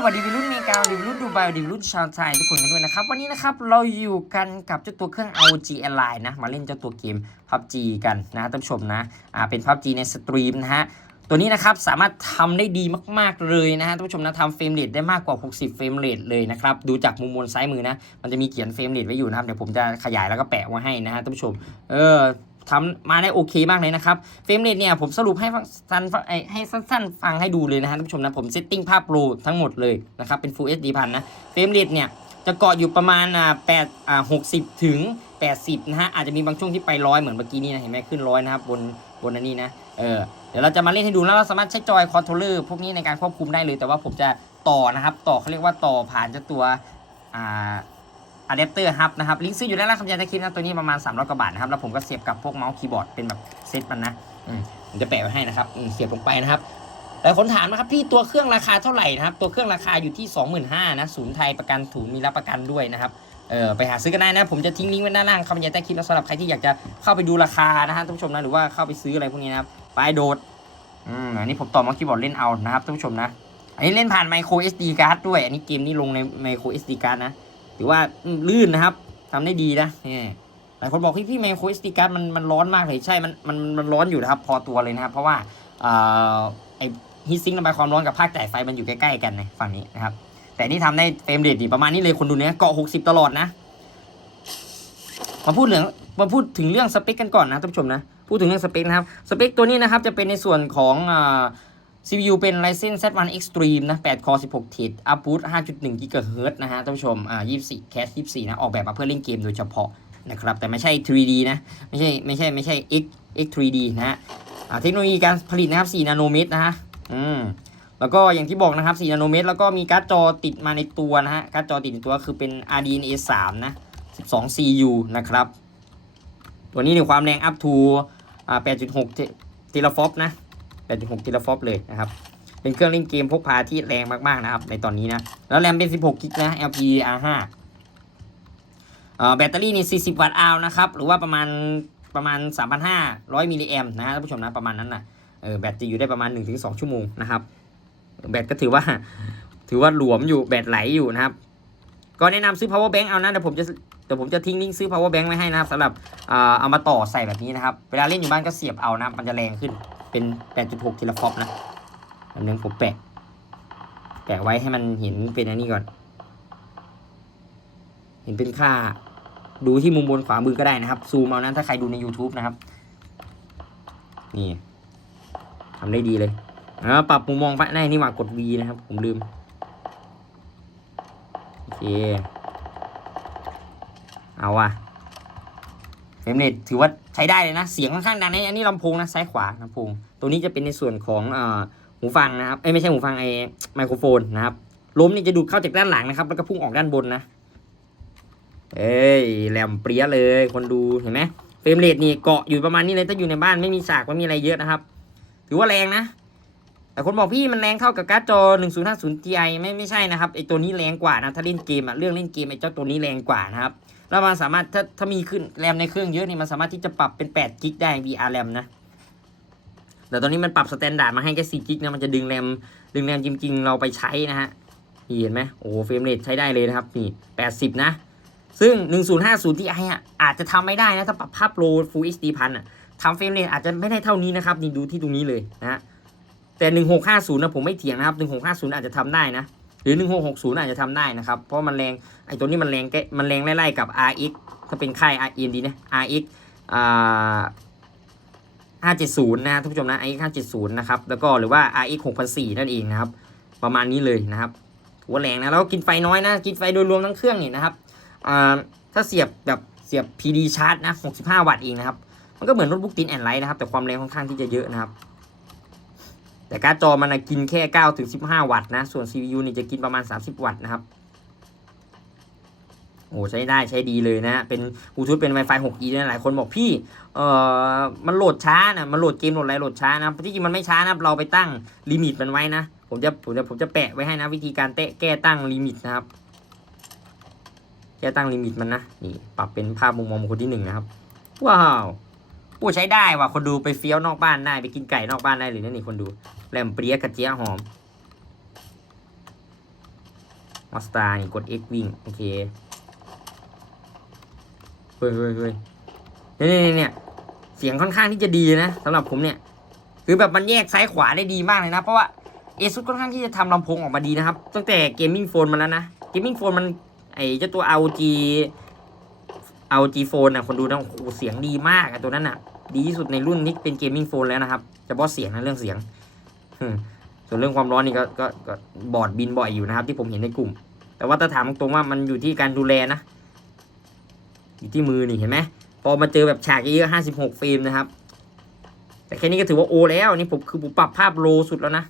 สวัสดีวิรุ่นเมกาวดีวิรุ่นดูไบสวัสดีวิรุ่นชาวไทยทุกคนกันด้วยนะครับ วันนี้นะครับเราอยู่กันกับเจ้าตัวเครื่อง ROG Ally นะ มาเล่นเจ้าตัวเกม PUBG กันนะท่านผู้ชมนะอ่าเป็น PUBG ในสตรีมนะฮะตัวนี้นะครับสามารถทำได้ดีมาก ๆ เลยนะฮะท่านผู้ชมนะทำเฟรมเรทได้มากกว่า 60 เฟรมเรทเลยนะครับ ดูจากมุมบนซ้ายมือนะ มันจะมีเขียนเฟรมเรทไว้อยู่นะครับ เดี๋ยวผมจะขยายแล้วก็แปะไว้ให้นะฮะท่านผู้ชม เออ ทำมาได้โอเคมากเลยนะครับเฟรมเรทเนี่ยผมสรุปให้ฟังสั้นให้สั้นๆ ฟังให้ดูเลยนะฮะท่านผู้ชมนะผมเซตติ้งภาพโปรทั้งหมดเลยนะครับเป็น Full HD พันนะเฟรมเรทเนี่ยจะเกาะอยู่ประมาณอ่าแปดอ่าหกสิบถึง 80 นะฮะ อาจจะมีบางช่วงที่ไปร้อยเหมือนเมื่อกี้นี้นะเห็นไหมขึ้นร้อยนะครับบนบนอันนี้นะเออเดี๋ยวเราจะมาเล่นให้ดูแล้วเราสามารถใช้จอยคอนโทรลเลอร์พวกนี้ในการควบคุมได้เลย แต่ว่าผมจะต่อนะครับ ต่อเขาเรียกว่าต่อผ่านเจ้าตัวอ่า อะแดปเตอร์ฮับนะครับลิงก์ซื้ออยู่ด้านล่างคำยาตะคลิปนะตัวนี้ประมาณ 300 กว่าบาทนะครับแล้วผมก็เสียบกับพวกเมาส์คีย์บอร์ดเป็นแบบเซตมันนะอืมผมจะแปะไว้ให้นะครับเสียบลงไปนะครับแต่คนถามนะครับพี่ตัวเครื่องราคาเท่าไหร่นะครับตัวเครื่องราคาอยู่ที่ 25,000นะศูนย์ไทยประกันถูนมีรับประกันด้วยนะครับเออไปหาซื้อกันได้นะ ผมจะทิ้งลิงก์ไว้ด้านล่างคำยายใต้คลิปแล้วสำหรับใครที่อยากจะเข้าไปดูราคานะฮะท่านผู้ชมนะหรือว่าเข้าไปซื้ออะไรพวกนี้นะครับไปโดดอืมอันนี้ผมต่อมาคีย์บอร์ดเล่นเอานะครับท่านผู้ชมนะ อันนี้เล่นผ่านไมโคร SD card ด้วย อันนี้เกมนี้ลงในไมโคร SD card นะ ถือว่าลื่นนะครับทำได้ดีนะนี่หลายคนบอกพี่พี่ไมโคร SD card มันมันร้อนมากเลยใช่มันมันมันร้อนอยู่นะครับ พอตัวเลยนะครับ เพราะว่าออไอฮีทซิงค์ระบายความร้อนกับภาคจ่ายไฟมันอยู่ใกล้ๆกันนะฝั่งนี้นะครับ แต่นี่ทำได้เฟรมเรทดีประมาณนี้เลยคนดูเนี้ยเกาะ60ตลอดนะมาพูดเรื่องมาพูดถึงเรื่องสเปคกันก่อนนะท่านผู้ชมนะพูดถึงเรื่องสเปคนะครับสเปคตัวนี้นะครับจะเป็นในส่วนของอ CPU เป็น Ryzen Z1 Extreme นะ8 core 16 thread output 5.1 GHz นะฮะท่านผู้ชม อ่า 24 Cache 24 นะ ออกแบบมาเพื่อเล่นเกมโดยเฉพาะนะครับ แต่ไม่ใช่ 3D นะ ไม่ใช่ ไม่ใช่ ไม่ใช่ X X 3D นะฮะเทคโนโลยีการผลิตนะครับ 4 นาโนเมตรนะฮะ อืม แล้วก็อย่างที่บอกนะครับ 4 นาโนเมตร แล้วก็มีการ์ดจอติดมาในตัวนะฮะ การ์ดจอติดในตัวคือเป็น RDNA 3 นะ 12 CU นะครับ ตัวนี้ในความแรง up to อ่า8.6 เทราฟอปนะ 8.6เทราฟอปเลยนะครับเป็นเครื่องเล่นเกมพกพาที่แรงมากๆนะครับในตอนนี้นะแล้วแรมเป็น 16กิกนะ LPDDR5 อ่อแบตเตอรี่นี่ 40 วัตต์อาวนะครับหรือว่าประมาณประมาณ 3,500มิลลิแอมนะฮะท่านผู้ชมนะประมาณนั้นนะเออแบตจะอยู่ได้ประมาณ 1-2 ชั่วโมงนะครับแบตก็ถือว่าถือว่าหลวมอยู่แบตไหลอยู่นะครับ ก็แนะนำซื้อ power bank เอานะเดี๋ยวผมจะเดี๋ยวผมจะทิ้งลิงก์ซื้อ power bank ไว้ให้นะครับสำหรับเอามาต่อใส่แบบนี้นะครับ เวลาเล่นอยู่บ้านก็เสียบเอานะมันจะแรงขึ้น เป็น 8.6 เทราฟอปนะอันนึงผมแปะ แปะไว้ให้มันเห็นเป็นอันนี้ก่อน เห็นเป็นค่า ดูที่มุมบนขวามือก็ได้นะครับ ซูมเอานะถ้าใครดูใน YouTube นะครับ นี่ทำได้ดีเลยแล้วปรับมุมมองไปได้นี่หว่ากด V นะครับ ผมลืม โอเค เอาว่ะ รมเรทถือว่าใช้ได้เลยนะ เสียงค่อนข้างดังนะอันนี้ลำโพงนะซ้ายขวาลำโพง ตัวนี้จะเป็นในส่วนของอหูฟังนะครับเอ้ไม่ใช่หูฟังไอ้ไมโครโฟนนะครับล้มนี่จะดูดเข้าจากด้านหลังนะครับ แล้วก็พุ่งออกด้านบนนะเอ้ยแหลมเปรี้ยเลย คนดูเห็นไหมเฟรมเรทนี่เกาะอยู่ประมาณนี้เลยถ้าอยู่ในบ้านไม่มีฉากไม่มีอะไรเยอะนะครับ ถือว่าแรงนะ แต่คนบอกพี่มันแรงเท่ากับการ์ดจอ 1050 Ti ไม่ไม่ใช่นะครับไอตัวนี้แรงกว่านะถ้าเล่นเกมอะเรื่องเล่นเกมไอเจ้าตัวนี้แรงกว่านะครับ แล้วมันสามารถถ้าถ้ามีขึ้นแรมในเครื่องเยอะนี่มันสามารถที่จะปรับเป็น8กิกได้ VR RAM นะแต่ตอนนี้มันปรับสแตนดาร์ดมาให้แค่4กิกนะมันจะดึงแรมดึงแรมจริง ๆ เราไปใช้นะฮะนี่เห็นไหมโอ้โหเฟรมเรทใช้ได้เลยนะครับนี่80 นะ ซึ่ง 1050 Ti อะอาจจะทำไม่ได้นะถ้าปรับภาพโปร Full HD พันอะทำเฟรมเรทอาจจะไม่ได้เท่านี้นะครับนี่ดูที่ตรงนี้เลยนะฮะแต่ 1650 นะผมไม่เถียงนะครับ 1650 อาจจะทำได้นะ รือ 1660 อาจจะทำได้นะครับ เพราะมันแรงไอ้ตัวนี้มันแรงแกมันแรงไล่ๆกับ RX ถ้าเป็นค่าย AMD นะ RX อ่า570 นะท่านผู้ชมนะ RX 570 นะครับ แล้วก็หรือว่า RX 6004 นั่นเองนะครับ ประมาณนี้เลยนะครับถือว่าแรงนะ แล้วก็กินไฟน้อยนะ กินไฟโดยรวมทั้งเครื่องนี่นะครับอ่าถ้าเสียบแบบเสียบ PD ชาร์จนะ 65 วัตต์เองนะครับ มันก็เหมือนโน้ตบุ๊กตินแอนไลท์นะครับ แต่ความแรงค่อนข้างที่จะเยอะนะครับ แต่การ์ดจอมันนะกินแค่9ถึง15 วัตต์นะ ส่วน CPU นี่จะกินประมาณ 30 วัตต์นะครับ โอ้ใช้ได้ใช้ดีเลยนะ เป็นบลูทูธเป็น Wi-Fi 6E นะหลายคนบอกพี่ เอ่อ มันโหลดช้านะ มันโหลดเกมโหลดอะไรโหลดช้านะที่จริงมันไม่ช้านะ เราไปตั้งลิมิตมันไว้นะ ผมจะผมจะผมจะแปะไว้ให้นะ วิธีการเตะแก้ตั้งลิมิตนะครับ แก้ตั้งลิมิตมันนะ นี่ปรับเป็นภาพมุมมองคคลที่หนึ่งนะครับ ว้าวโอ้ใช้ได้ว่ะคนดูไปเฟี้ยวนอกบ้านได้ไปกินไก่นอกบ้านได้เลยนะนี่คนดู แหลมเปรี้ยกระเจี๊ยหอมมอสตาร์นี่กด X วิ่งโอเค เฮ้ยเฮ้ยเฮ้ยเนี่ยเนี่ยเนี่ยเสียงค่อนข้างที่จะดีนะสำหรับผมเนี่ย คือแบบมันแยกซ้ายขวาได้ดีมากเลยนะ เพราะว่าเอซุค่อนข้างที่จะทำลำโพงออกมาดีนะครับ ตั้งแต่เกมมิ่งโฟนมาแล้วนะ เกมมิ่งโฟนมันไอเจ้าตัว ROG ROG Phone นะคนดูนะโอ้โหเสียงดีมากอะตัวนั้นอะดีที่สุดในรุ่นที่เป็นเกมมิ่งโฟนแล้วนะครับเฉพาะเสียงนะเรื่องเสียง ส่วนเรื่องความร้อนนี่ก็ก็ก็บอดบินบ่อยอยู่นะครับ ที่ผมเห็นในกลุ่ม แต่ว่าถ้าถามตรงว่ามันอยู่ที่การดูแลนะ อยู่ที่มือนี่เห็นไหมพอมาเจอแบบฉากเยอะห้าสิบหกเฟรมนะครับ แต่แค่นี้ก็ถือว่าโอแล้วนี่ผมคือผมปรับภาพโลสุดแล้วนะ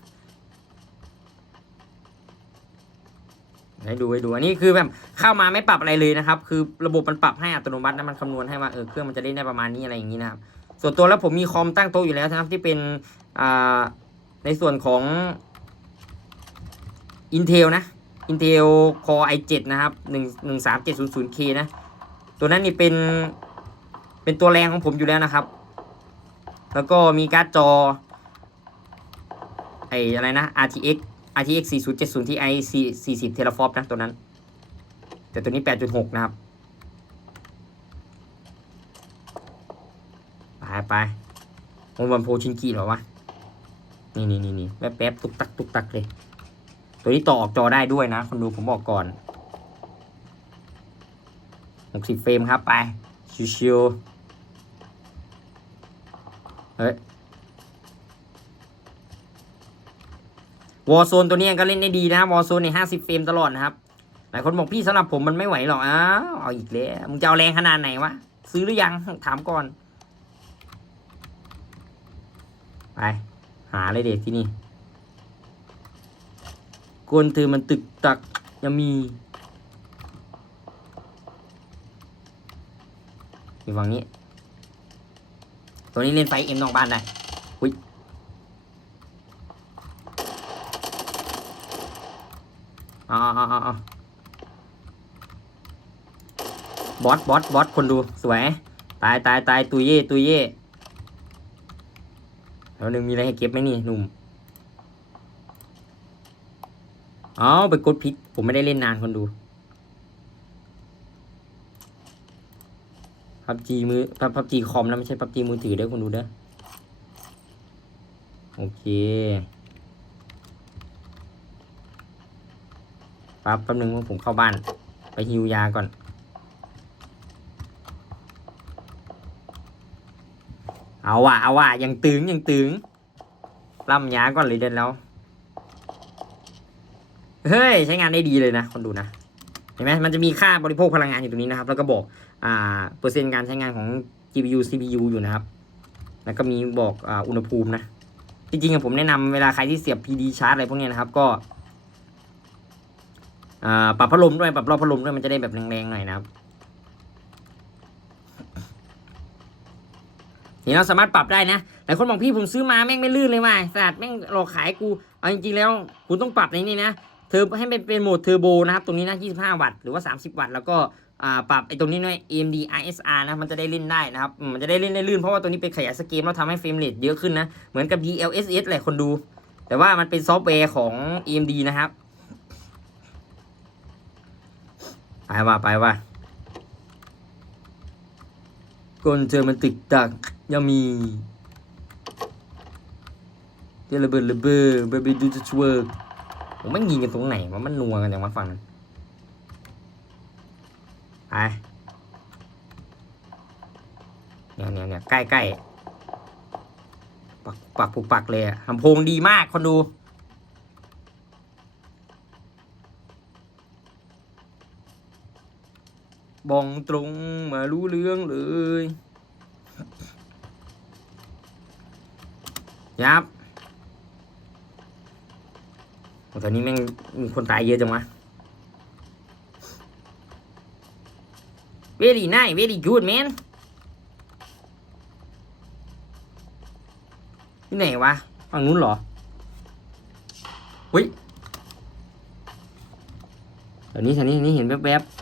ให้ดูให้ดูอันนี้คือแบบเข้ามาไม่ปรับอะไรเลยนะครับ คือระบบมันปรับให้อัตโนมัตินะมันคำนวณให้ว่าเออเครื่องมันจะเล่นได้ประมาณนี้อะไรอย่างนี้นะครับ ส่วนตัวแล้วผมมีคอมตั้งโต๊ะอยู่แล้วนะครับที่เป็นอ่า ในส่วนของ Intel นะ Intel Core i7 นะครับ 1 1 3 7 0 0 K นะ ตัวนั้นนี่เป็น เป็นตัวแรงของผมอยู่แล้วนะครับ แล้วก็มีการ์ดจอ ไออะไรนะ RTX RTX 4070 Ti 40 Teraflop นะตัวนั้น แต่ตัวนี้ 8.6 นะครับ ไปไปมันวันโพชินกิเหรอวะ นี่นี่นี่นี่แป๊บแป๊บตุกตักตุกตักเลย ตัวนี้ต่อออกจอได้ด้วยนะคนดูผมบอกก่อน60เฟรมครับไปชิวๆเฮ้ยวอ r z โซนตัวนี้ก็เล่นได้ดีนะวอ r z โซนใน50เฟรมตลอดนะครับหลายคนบอกพี่สำหรับผมมันไม่ไหวหรอกอ้าวเอาอีกแล้วมึงจะเอาแรงขนาดไหนวะ ซื้อหรือยังถามก่อน ไป หาเลยเด็กที่นี่กวนเธอมันตึกตักยังมีอยู่ฝั่งนี้ ตัวนี้เล่นไฟเอ็มนอกบ้านได้อุ้ยเอ๋อาเอ๋อาบอสบอสบอสคนดูสวย ตายตายตายตุยเย่ตุยเย่ แล้วหนึ่งมีอะไรให้เก็บไหมนี่หนุ่มอ๋อไปกดพิษผมไม่ได้เล่นนานคนดูพับจีมือพับพับจีคอมนะไม่ใช่พับจีมือถือเด้อคนดูเด้อโอเคปั๊บแป๊บนึงว่าผมเข้าบ้าน ไปฮิวยาก่อน เอาว่ะเอาว่ะยังตึงยังตึงล่ำยาก่อนเลยเดินแล้ว เฮ้ย ใช้งานได้ดีเลยนะ คนดูนะ เห็นไหมมันจะมีค่าบริโภคพลังงานอยู่ตรงนี้นะครับ แล้วก็บอกอ่าเปอร์เซ็นต์การใช้งานของ GPU CPU อยู่นะครับ แล้วก็มีบอกอ่าอุณหภูมินะ จริงๆผมแนะนำเวลาใครที่เสียบ PD ชาร์จอะไรพวกนี้นะครับก็อ่าปรับพัดลมด้วย ปรับรอบพัดลมด้วยมันจะได้แบบแรงๆหน่อยนะครับ นี่เราสามารถปรับได้นะหลายคนบอกพี่ผมซื้อมาแม่งไม่ลื่นเลยว่ะสัตว์แม่งหลอกขายกูเอาจริงๆแล้วคุณต้องปรับในนี้นะเทอให้เป็นเป็นโหมดเทอร์โบนะครับตรงนี้นะ 25 วัตต์หรือว่า 30 วัตต์แล้วก็ปรับไอ้ตรงนี้ด้วย AMD ISR นะมันจะได้เล่นได้นะครับมันจะได้เล่นได้ลื่นเพราะว่าตัวนี้เป็นขยายสเกมแล้วทำให้เฟรมเรทเยอะขึ้นนะเหมือนกับ DLSS แหละคนดู แต่ว่ามันเป็นซอฟต์แวร์ของ AMD นะครับไปว่าไปว่าก่อนเจอมันตึกตัก ยังมีเดลเบอร์เลเบอร์เบบี้ดูจะช่วยผมไม่งยิงกันตรงไหนวะมันนัวกันอย่างมาฝั่งนั้นไปเนี่ยเนี่ยเนี่ยใกล้ใกล้ปักปักปุกปักเลยอะลำโพงดีมากคนดูบองตรงมารู้เรื่องเลย ยับตอนนี้แม่งมีคนตายเยอะจังวะ very nice very good man ที่ไหนวะฝั่งนู้นเหรอเฮ้ยแถวนี้แถวนี้นี้เห็นแวบๆ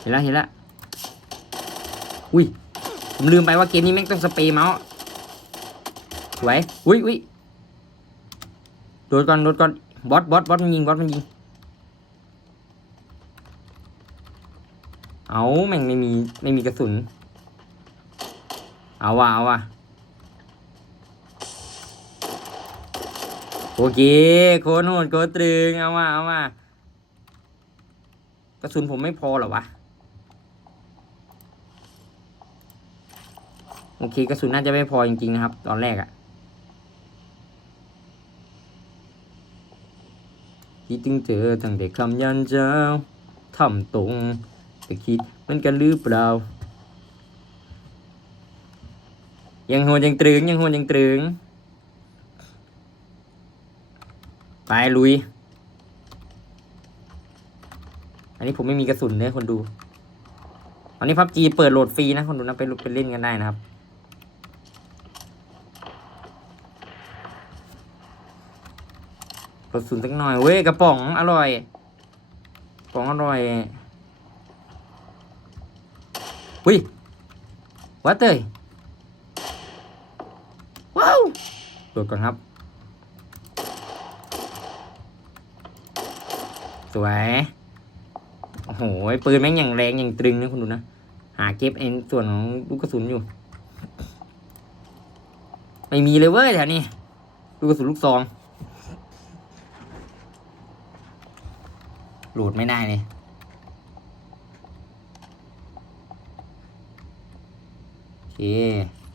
เห็นแล้วเห็นแล้วอุ้ย ผมลืมไปว่าเกมนี้แม่งต้องสเปรย์เมาส์สวยอุ้ยอุ้ยโดดก่อนโดดก่อนบอสบอสบอสมันยิงบอสมันยิง เอาแม่งไม่มีไม่มีกระสุน เอาว่ะเอาว่ะโอเคโคตรโหดโคตรตรึงเอาว่ะเอาว่ะกระสุนผมไม่พอเหรอวะ โอเคกระสุนน่าจะไม่พอจริงๆนะครับ ตอนแรกอะที่ตึงเจอตั้งแต่คำยันเจ้าทำตรงแต่คิดมันกันหรือเปล่า ยังโหดยังตรึงยังโหดยังตรึงไปลุย อันนี้ผมไม่มีกระสุนเลยคนดูอันนี้พับจีเปิดโหลดฟรีนะคนดูนะไปไปเล่นกันได้นะครับ กระสุนสักหน่อยเว้ยกระป๋องอร่อยกระป๋องอร่อยอุ้ยวัดเตยว้าวตรวจก่อนครับ สวยโอ้โหปืนแม่งอย่างแรงอย่างตรึงนะคุณดูนะหาเก็บเองส่วนของลูกกระสุนอยู่ ไม่มีเลยเว้ยแถวนี้ลูกกระสุนลูกซอง หลดไม่ได้เลยโอเค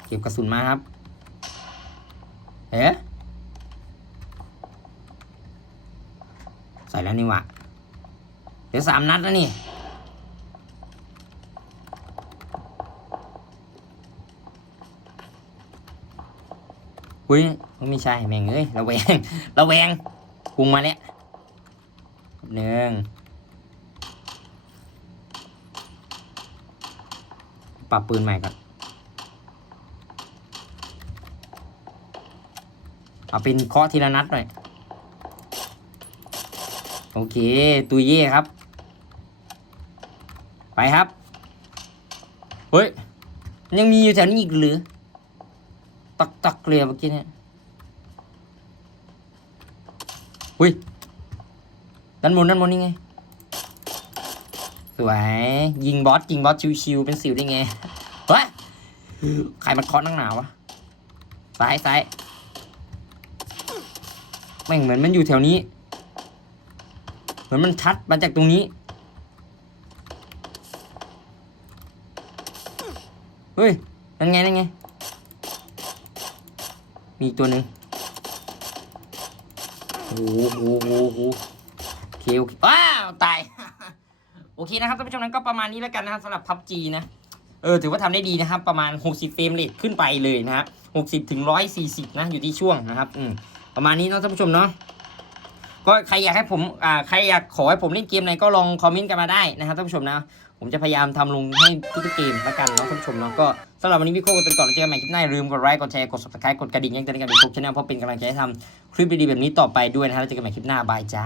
เก็บกระสุนมาครับ เอ๊ะใส่แล้วนี่วะเดี๋ยวสามนัดแล้วนี่อุ้ยมันไม่ใช่แม่งเอ้ยระแวงระแวงพุงมาแล้วหนึ่ง ปรับปืนใหม่ก่อนเอาเป็นเคาะทีละนัดหน่อยโอเคตุยเย่ครับ ไปครับ เฮ้ย ยังมีอยู่แถวนี้อีกหรือ ตักตักเลยเมื่อกี้เนี่ยอุ้ยด้านบนด้านบนนี่ไง สวย ยิงบอสยิงบอสชิวๆเป็นสิวได้ไง เฮ้ย ใครมันเคาะนั่งหนาวะซ้ายซ้ายแม่งเหมือนมันอยู่แถวนี้ เหมือนมันชัดมาจากตรงนี้ เฮ้ย นั่นไง นั่นไง มีตัวหนึ่งโอ้โหโอ้โหโอ้โหเคโอเคว้าว ตาย โอเคนะครับท่านผู้ชมนั้นก็ประมาณนี้แล้วกันนะครับสำหรับพับจีนะเออถือว่าทำได้ดีนะครับ ประมาณ 60 เฟรมเรทขึ้นไปเลยนะฮะ60ถึง140 นะอยู่ที่ช่วงนะครับอืมประมาณนี้เนาะท่านผู้ชมเนาะก็ใครอยากให้ผมอ่าใครอยากขอให้ผมเล่นเกมไหนก็ลองคอมเมนต์กันมาได้นะครับท่านผู้ชมนะ ผมจะพยายามทำลงให้ทุกเกมแล้วกันเนาะท่านผู้ชมเนาะก็สำหรับวันนี้พี่โค้กไปก่อนแล้วเจอกันใหม่คลิปหน้าอย่าลืมกดไลค์กดแชร์กด subscribe กดกระดิ่งแจ้งเตือนกันพี่โค้กชาแนลเพราะเป็นกำลังใจให้ทำคลิปดีๆแบบนี้ต่อไปด้วยนะฮะแล้วเจอกันใหม่คลิปหน้าบายจ้า